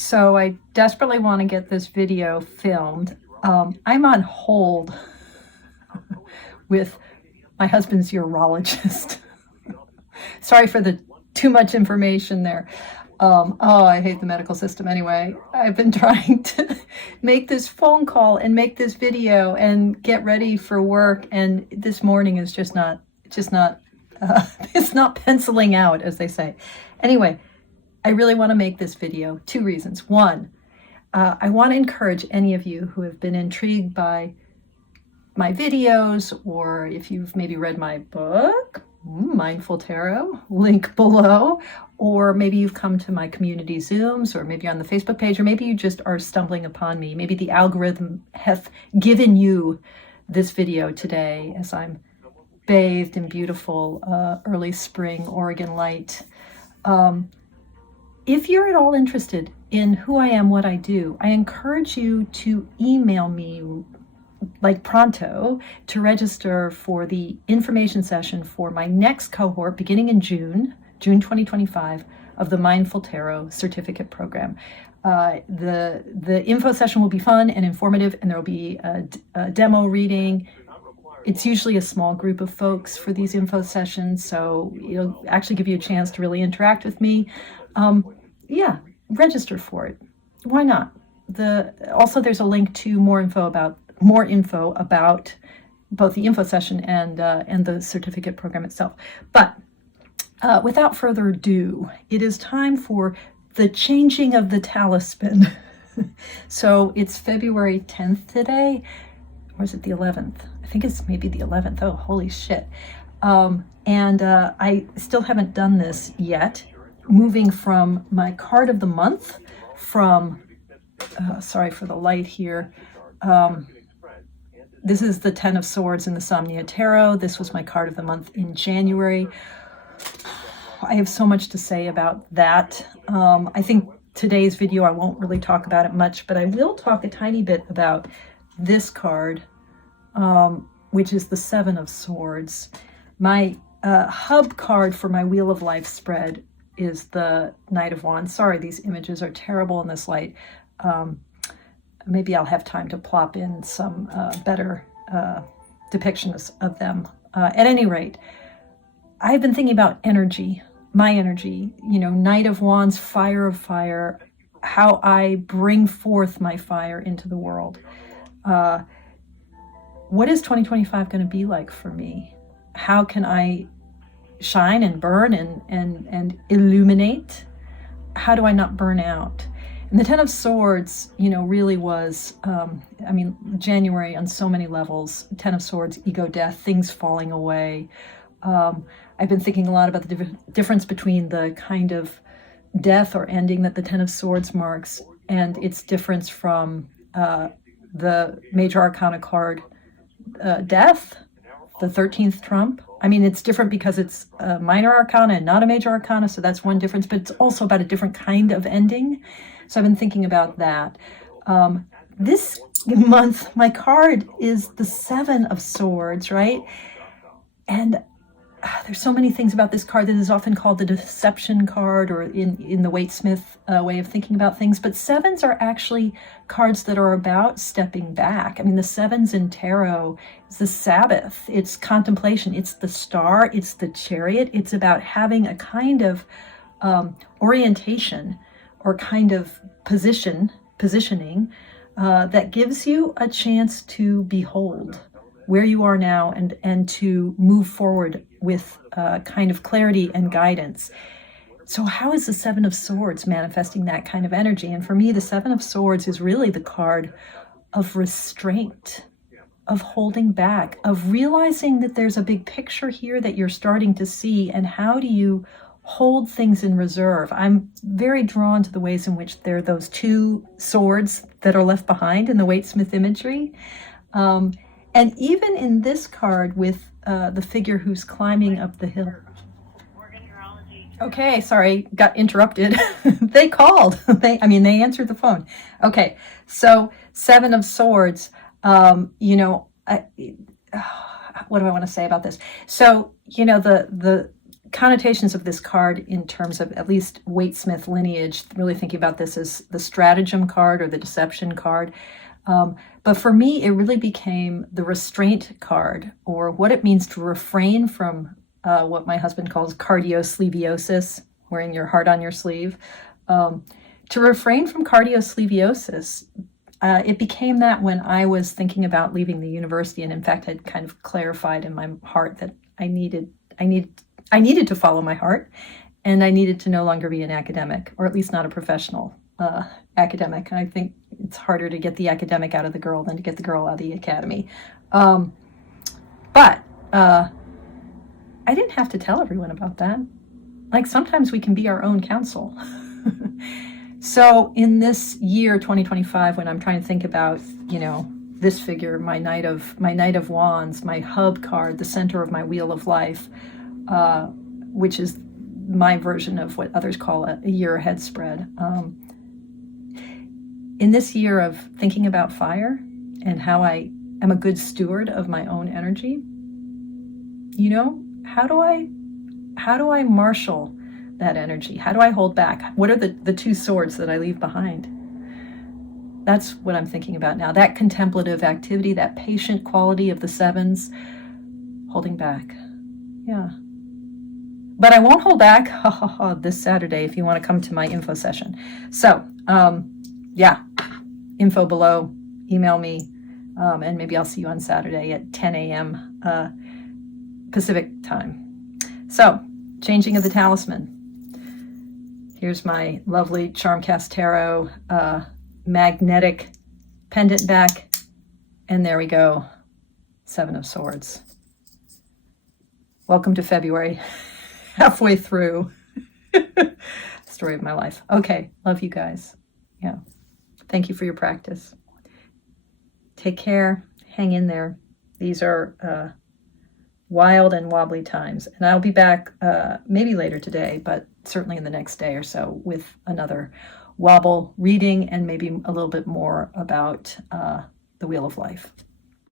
So I desperately want to get this video filmed. I'm on hold with my husband's urologist. Sorry for the too much information there. I hate the medical system anyway. I've been trying to make this phone call and make this video and get ready for work, and this morning is just not, it's not penciling out, as they say. Anyway, I really want to make this video. Two reasons. One, I want to encourage any of you who have been intrigued by my videos, or if you've maybe read my book, Mindful Tarot, link below, or maybe you've come to my community Zooms, or maybe on the Facebook page, or maybe you just are stumbling upon me. Maybe the algorithm hath given you this video today as I'm bathed in beautiful early spring Oregon light. If you're at all interested in who I am, what I do, I encourage you to email me like pronto to register for the information session for my next cohort beginning in June 2025 of the Mindful Tarot Certificate Program. The info session will be fun and informative, and there will be a demo reading. It's usually a small group of folks for these info sessions, so it'll actually give you a chance to really interact with me. Yeah, register for it. Why not? Also, there's a link to more info about both the info session and the certificate program itself. But without further ado, it is time for the changing of the talisman. So it's February 10th today, or is it the 11th? I think it's maybe the 11th. Oh, holy shit. And I still haven't done this yet. Moving from my card of the month from, sorry for the light here. This is the 10 of Swords in the Somnia Tarot. This was my card of the month in January. I have so much to say about that. I think today's video, I won't really talk about it much, but I will talk a tiny bit about this card, which is the 7 of Swords. My hub card for my Wheel of Life spread is the Knight of Wands. Sorry, these images are terrible in this light. Maybe I'll have time to plop in some better depictions of them. At any rate, I've been thinking about energy, my energy, Knight of Wands, fire of fire, how I bring forth my fire into the world. What is 2025 going to be like for me? How can I shine and burn and illuminate? How do I not burn out? And the 10 of Swords, really was, January on so many levels. 10 of Swords, ego death, things falling away. I've been thinking a lot about the difference between the kind of death or ending that the 10 of Swords marks and its difference from the Major Arcana card, death, the 13th trump. It's different because it's a minor arcana and not a major arcana, so that's one difference, but it's also about a different kind of ending. So I've been thinking about that. This month, my card is the 7 of Swords, right? And there's so many things about this card that is often called the deception card, or in the Waite-Smith way of thinking about things. But 7s are actually cards that are about stepping back. The 7s in tarot is the Sabbath, it's contemplation, it's the star, it's the chariot. It's about having a kind of orientation or kind of positioning that gives you a chance to behold where you are now and to move forward with kind of clarity and guidance. So how is the 7 of Swords manifesting that kind of energy? And for me, the 7 of Swords is really the card of restraint, of holding back, of realizing that there's a big picture here that you're starting to see, and how do you hold things in reserve? I'm very drawn to the ways in which there are those two swords that are left behind in the Waite-Smith imagery. And even in this card with the figure who's climbing up the hill. Okay, sorry, got interrupted. They called. They answered the phone. Okay, so 7 of Swords, what do I want to say about this? So, the connotations of this card in terms of at least Waite-Smith lineage, really thinking about this as the stratagem card or the deception card. But for me, it really became the restraint card, or what it means to refrain from what my husband calls cardiosleeviosis, wearing your heart on your sleeve. To refrain from cardiosleeviosis, it became that when I was thinking about leaving the university, and in fact had kind of clarified in my heart that I needed to follow my heart, and I needed to no longer be an academic, or at least not a professional academic. I think it's harder to get the academic out of the girl than to get the girl out of the academy. But I didn't have to tell everyone about that. Like, sometimes we can be our own counsel. So in this year, 2025, when I'm trying to think about, this figure, my Knight of Wands, my hub card, the center of my wheel of life, which is my version of what others call a year ahead spread. In this year of thinking about fire and how I am a good steward of my own energy, how do I marshal that energy? How do I hold back? What are the two swords that I leave behind? That's what I'm thinking about now. That contemplative activity, that patient quality of the sevens, holding back. Yeah. But I won't hold back this Saturday if you want to come to my info session. So, info below, email me, and maybe I'll see you on Saturday at 10 a.m. Pacific time. So, changing of the talisman. Here's my lovely Charmcast Tarot magnetic pendant back, and there we go, Seven of Swords. Welcome to February, halfway through. Story of my life. Okay, love you guys. Yeah, thank you for your practice. Take care, hang in there. These are wild and wobbly times, and I'll be back maybe later today, but certainly in the next day or so with another wobble reading and maybe a little bit more about the Wheel of Life.